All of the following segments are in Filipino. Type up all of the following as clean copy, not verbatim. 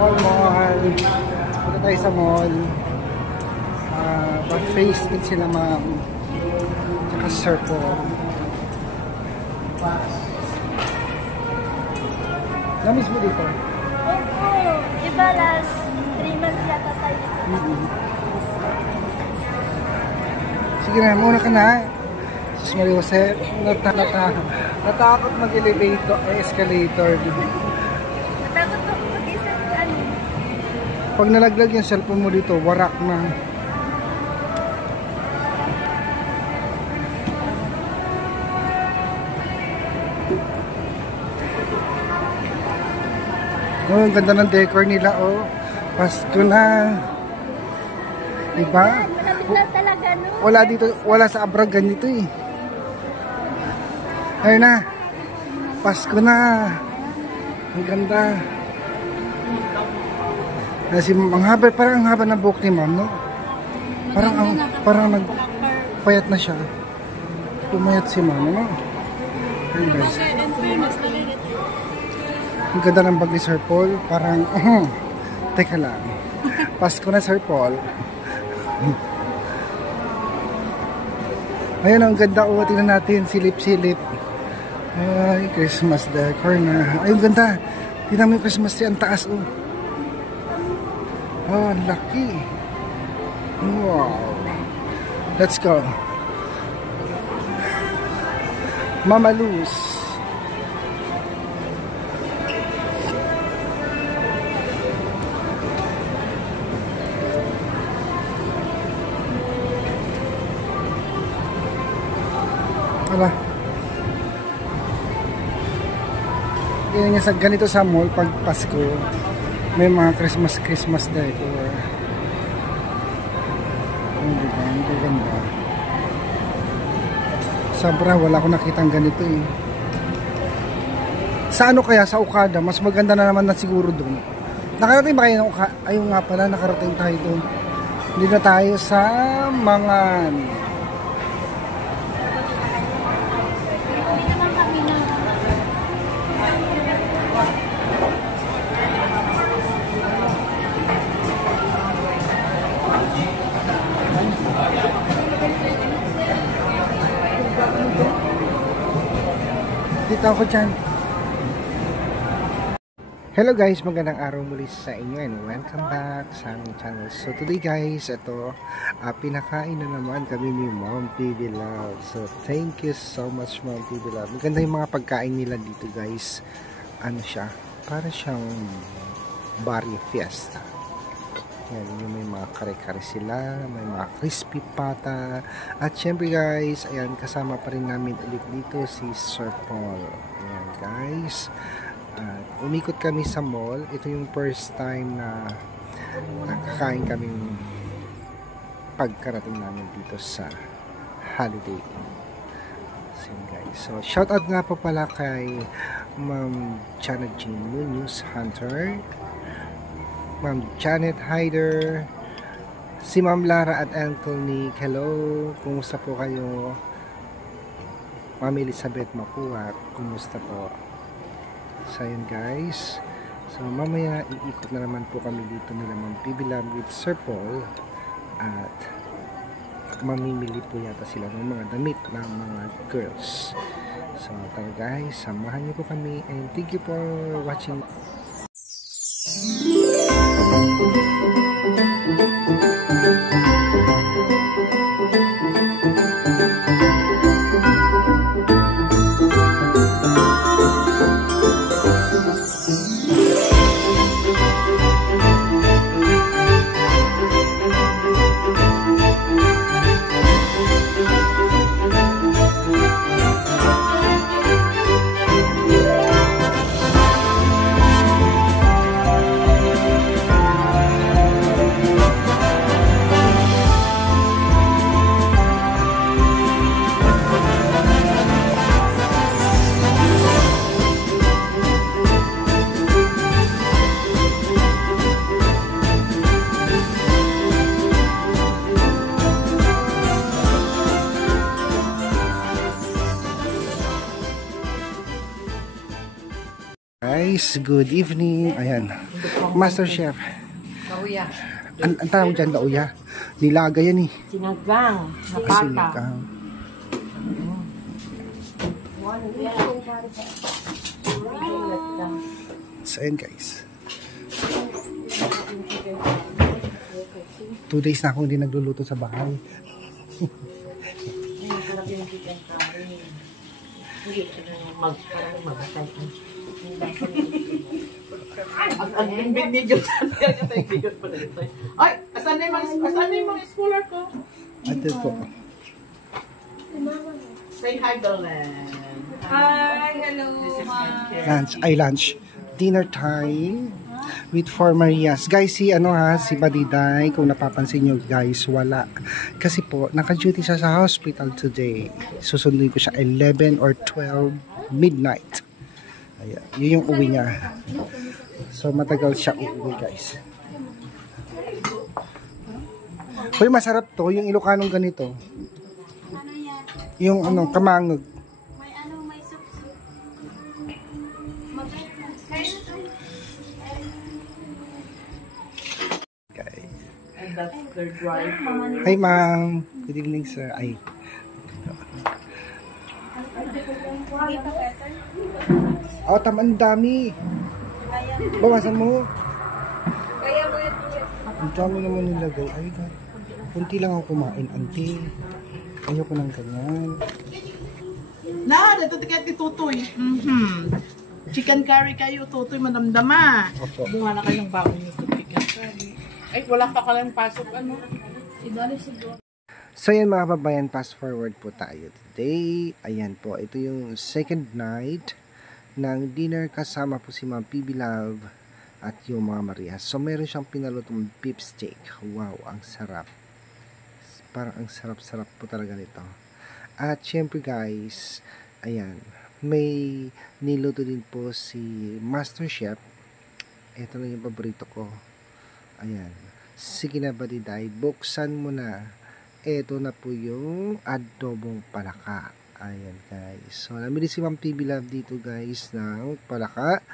Mall. Punta tayo sa mall. Face it sila ma'am. Tsaka circle. Namiss mo dito? Opo. Diba last 3 months yata tayo dito? Sige na, muna ka na. Sus Maria Jose, natakot mag-elevator, escalator. Natakot ako mag-isa ano. Pag nalaglag yung cellphone mo dito, warak na. Oh, ang ganda ng decor nila, oh. Pasko na. Diba? Malapit na talaga, no? Wala dito, wala sa abroad ganito eh. Ayun na. Pasko na. Ang ganda. Kasi ang haba, parang ang haba ng buhok ni ma'am, no? Parang nagpayat na siya. Pumayat si ma'am, no? Ayun guys. Ang ganda ng bag ni Sir Paul. Parang, teka lang. Pasko na Sir Paul. Ayun, ang ganda. O, tingnan natin. Silip-silip. Ay, Christmas decor na. Ay, ang ganda. Tingnan mo yung Christmas tree. Ang taas, oh. Oh, laki. Wow. Let's go. Mama Luz. Wala. Ganito sa mall pag Pasko. May mga Christmas decor. Diba? Ang ganda. Sobra, wala akong nakitang ganito eh. Sa ano kaya? Sa Okada. Mas maganda na naman na siguro doon. Nakarating ba kayo ng Okada? Ayun nga pala, nakarating tayo doon. Hindi na tayo sa mga... Dito ako dyan. Hello guys, magandang araw muli sa inyo and welcome back sa aming channel. So today guys, ito pinakain na naman kami ni Mom PB Love. So thank you so much Mom PB Love. Maganda yung mga pagkain nila dito guys. Ano siya? Para siyang barrio fiesta. Yan, yung may mga kare-kare sila, may mga crispy pata. At syempre guys, ayan, kasama pa rin namin ulit dito si Sir Paul. Ayan guys. At umikot kami sa mall. Ito yung first time na nakakain kaming pagkarating namin dito sa holiday. So guys, so shout out nga po pala kay Ma'am Janet Jean Munoz Hunter, Ma'am Janet Hyder, si Ma'am Lara at Uncle Nick. Hello, kumusta po kayo? Ma'am Elizabeth Makuha, kumusta po? So yun guys, so mamaya iikot na naman po kami dito nila Ma'am PB Love with Sir Paul. At mamimili po yata sila ng mga damit ng mga girls. So tara guys, samahan niyo po kami and thank you for watching. Guys, good evening. Ayan. Master Chef. Lauya. Ang tawag dyan, lauya. Nilaga yan eh. Sinagang. Napata. Sinigang. So, ayan guys. 2 days na akong hindi nagluluto sa bahay. Masarap yung chicken curry. Hindi ka na magpatay. Ang video ay, asan na yung mga schooler ko? Ate po. Say hi, Belen. Hi, hello, Lunch. Dinner time with Four Marias. Guys, si Badiday, kung napapansin nyo guys, wala. Kasi po, naka-duty siya sa hospital today. Susunduin ko siya 11 or 12 midnight. Ayan, yun yung uwi niya. So, matagal siya uuwi guys. Uy, masarap to, yung Ilocanong ganito. Ano yan? Yung kamangog. May may sup-sup. Mabait na. Kaya na tayo. Guys. And that's their driver. Hi ma'am. Good evening sir. Ay. Hindi pa better? Oh, ang dami. Kaya. Bawasan mo. Kaya mo yun. Ang dami naman nilagay. Ay, God. Kunti lang ako kumain, auntie. Ayoko ng ganyan. Dito tiket ni Tutoy. Chicken curry kayo, Tutoy, madamdama. Opo. Bunga na kayong baon niyo sa chicken curry. Ay, wala pa kayong pasok, siguro. So yan mga babayan, fast forward po tayo today. Ayan po, ito yung second night ng dinner kasama po si Ma'am PB Love at yung mga Marias. So meron siyang pinalutong beef steak. Wow, ang sarap. Parang ang sarap-sarap po talaga nito. At syempre guys, ayan, may niluto din po si Master Chef. Ito na yung paborito ko. Ayan. Sige na Badiday, buksan mo na. Ito na po yung adobong palaka. Ayan guys. So, namili si Ma'am PB Love dito guys ng palaka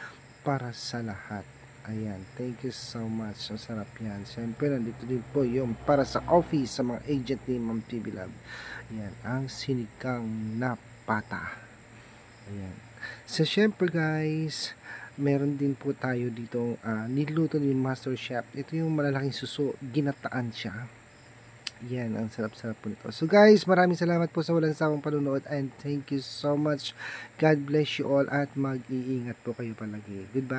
para sa lahat. Ayan. Thank you so much. Ang sarap yan. Siyempre, nandito din po yung para sa office sa mga agent ni Ma'am PB Love. Ayan. Ang sinigang na pata. Ayan. So, siyempre guys, meron din po tayo dito niluto ni Master Chef. Ito yung malalaking suso. Ginataan siya. Yan, ang sarap-sarap po nito. So guys, maraming salamat po sa walang sawang panunood and thank you so much. God bless you all at mag-iingat po kayo palagi. Goodbye.